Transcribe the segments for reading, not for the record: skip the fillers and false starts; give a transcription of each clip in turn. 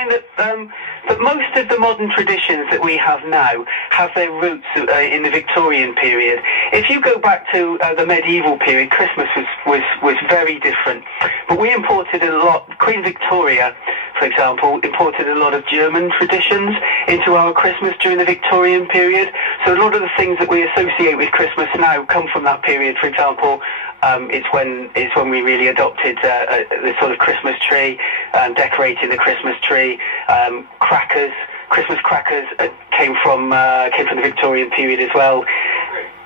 find that most of the modern traditions that we have now have their roots in the Victorian period. If you go back to the medieval period, Christmas was very different. But we imported a lot. Queen Victoria, for example, imported a lot of German traditions into our Christmas during the Victorian period. So a lot of the things that we associate with Christmas now come from that period. For example, it's when we really adopted the sort of Christmas tree, decorating the Christmas tree. Christmas crackers came from the Victorian period as well,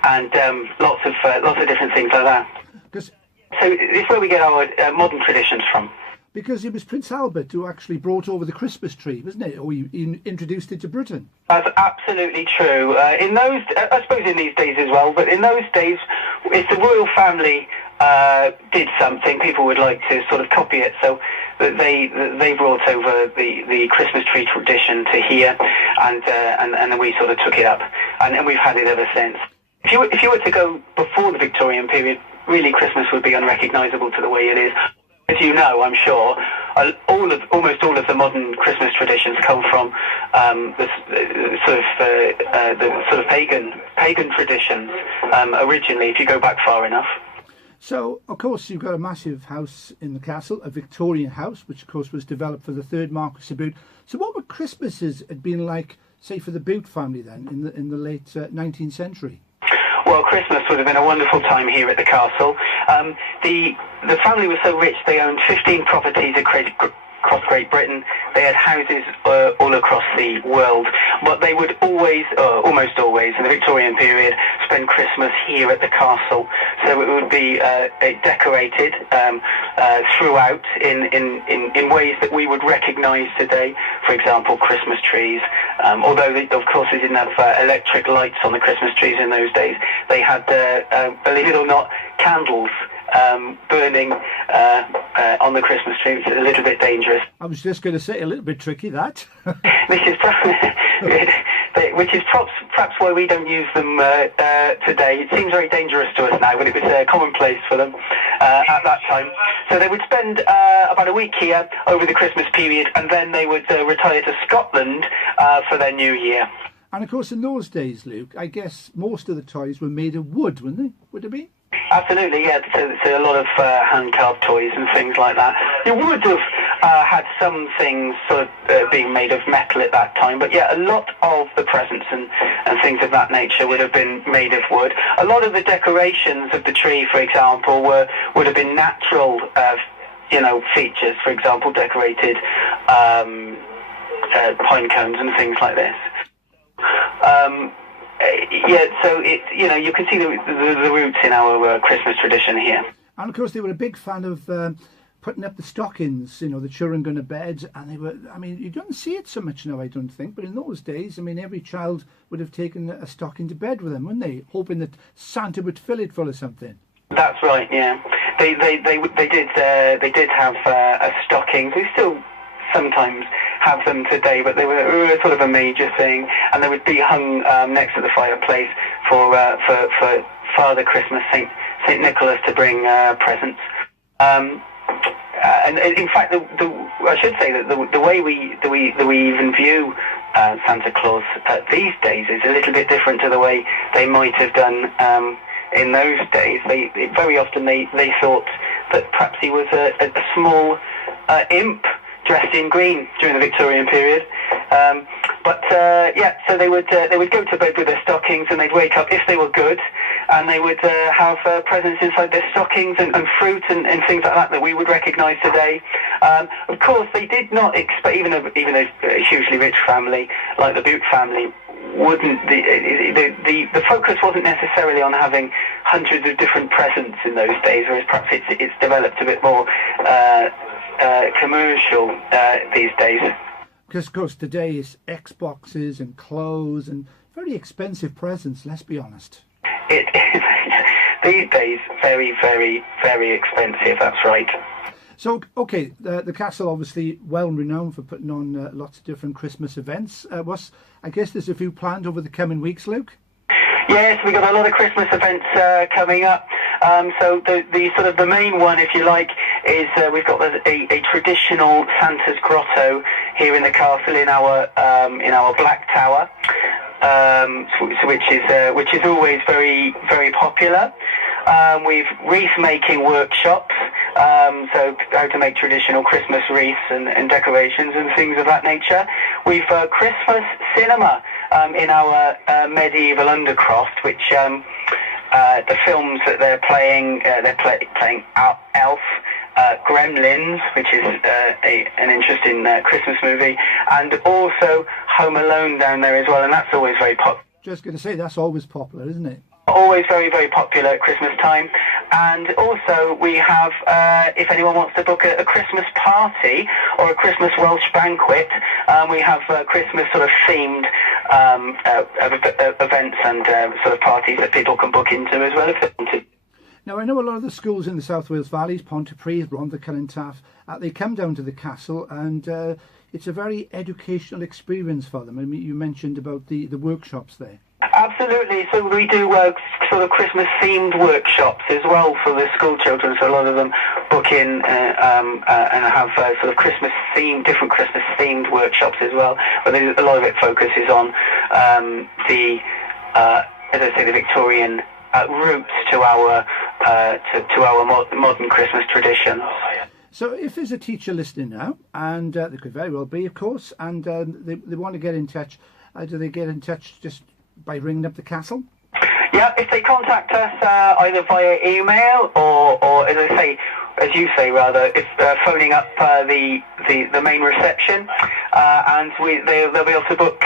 and lots of different things like that. So it's where we get our modern traditions from. Because it was Prince Albert who actually brought over the Christmas tree, wasn't it? Or he introduced it to Britain. That's absolutely true. I suppose in these days as well, but in those days, if the royal family did something, people would like to sort of copy it. So they brought over the Christmas tree tradition to here, and then we sort of took it up, and we've had it ever since. If you were to go before the Victorian period, really Christmas would be unrecognisable to the way it is. As you know, I'm sure, almost all of the modern Christmas traditions come from the sort of pagan traditions originally, if you go back far enough. So, of course, you've got a massive house in the castle, a Victorian house, which, of course, was developed for the third Marquis of Bute. So what would Christmases had been like, say, for the Bute family then, in the late 19th century? Well, Christmas would have been a wonderful time here at the castle. The family was so rich, they owned 15 properties across Great Britain. They had houses all across the world, but they would always, almost always, in the Victorian period, spend Christmas here at the castle. So it would be decorated throughout in ways that we would recognise today. For example, Christmas trees. Although, of course, they didn't have electric lights on the Christmas trees in those days, they had, believe it or not, candles burning on the Christmas tree, which is a little bit dangerous. I was just going to say, a little bit tricky, that. Which is perhaps why we don't use them today. It seems very dangerous to us now, but it was commonplace for them at that time. So they would spend about a week here over the Christmas period, and then they would retire to Scotland for their New Year. And of course, in those days, Luke, I guess most of the toys were made of wood, weren't they? Would it be? Absolutely, yeah. So a lot of hand-carved toys and things like that. You would have had some things sort of being made of metal at that time, but yeah, a lot of the presents and things of that nature would have been made of wood. A lot of the decorations of the tree, for example, would have been natural, features. For example, decorated pine cones and things like this. So you can see the roots in our Christmas tradition here. And of course, they were a big fan of putting up the stockings. The children going to bed, and they were. I mean, you don't see it so much now, I don't think. But in those days, I mean, every child would have taken a stocking to bed with them, wouldn't they? Hoping that Santa would fill it full of something. That's right. Yeah, they did have stockings. We still sometimes have them today, but they were sort of a major thing, and they would be hung next to the fireplace for Father Christmas, Saint Nicholas, to bring presents. And in fact, I should say that the way we even view Santa Claus these days is a little bit different to the way they might have done in those days. Very often they thought that perhaps he was a small imp dressed in green during the Victorian period, so they would go to bed with their stockings, and they'd wake up if they were good, and they would have presents inside their stockings and fruit and things like that we would recognise today. Of course, they did not expect, even a hugely rich family like the Bute family wouldn't. The focus wasn't necessarily on having hundreds of different presents in those days, whereas perhaps it's developed a bit more commercial these days. Because, of course, today is Xboxes and clothes and very expensive presents, let's be honest. It is. These days, very, very, very expensive, that's right. So, okay, the castle obviously well renowned for putting on lots of different Christmas events. I guess there's a few planned over the coming weeks, Luke? Yes, we've got a lot of Christmas events coming up. So the sort of the main one, if you like, is we've got a traditional Santa's Grotto here in the castle in our Black Tower, which is always very, very popular. We've wreath making workshops, so how to make traditional Christmas wreaths and decorations and things of that nature. We've Christmas cinema in our medieval Undercroft, which the films that they're playing Elf, Gremlins, which is an interesting Christmas movie, and also Home Alone down there as well, and that's always very popular. Just going to say, that's always popular, isn't it? Always very, very popular at Christmas time. And also we have, if anyone wants to book a Christmas party or a Christmas Welsh banquet, we have Christmas sort of themed events and sort of parties that people can book into as well if they want to. Now, I know a lot of the schools in the South Wales Valleys, Pontypridd, Rhondda Cynon Taf, they come down to the castle, and it's a very educational experience for them. I mean, you mentioned about the workshops there. Absolutely. So we do sort of Christmas-themed workshops as well for the school children. So a lot of them book in and have sort of different Christmas-themed workshops as well. But a lot of it focuses on as I say, the Victorian roots to our modern Christmas tradition. So if there's a teacher listening now, and there could very well be, of course, and they want to get in touch, do they get in touch just by ringing up the castle? Yeah, if they contact us either via email or as you say, if phoning up the main reception, and they'll be able to book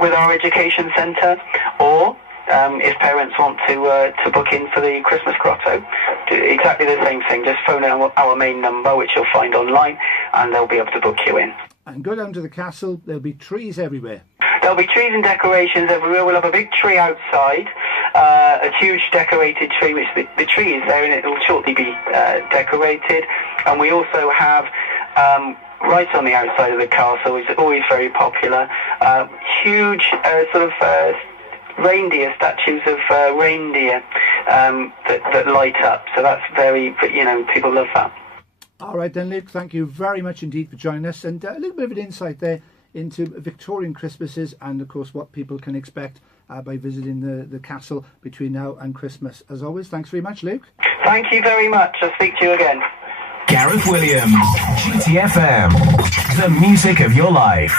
with our education centre, or if parents want to book in for the Christmas Grotto, do exactly the same thing. Just phone our main number, which you'll find online, and they'll be able to book you in. And go down to the castle. There'll be trees everywhere. There'll be trees and decorations everywhere. We'll have a big tree outside, a huge decorated tree, which the tree is there, and it will shortly be decorated. And we also have, right on the outside of the castle, which is always very popular, huge reindeer statues of reindeer that light up. So that's very, people love that. All right then, Luke, thank you very much indeed for joining us, and a little bit of an insight there into Victorian Christmases and, of course, what people can expect by visiting the castle between now and Christmas. As always, thanks very much, Luke. Thank you very much. I'll speak to you again. Gareth Williams, GTFM, the music of your life.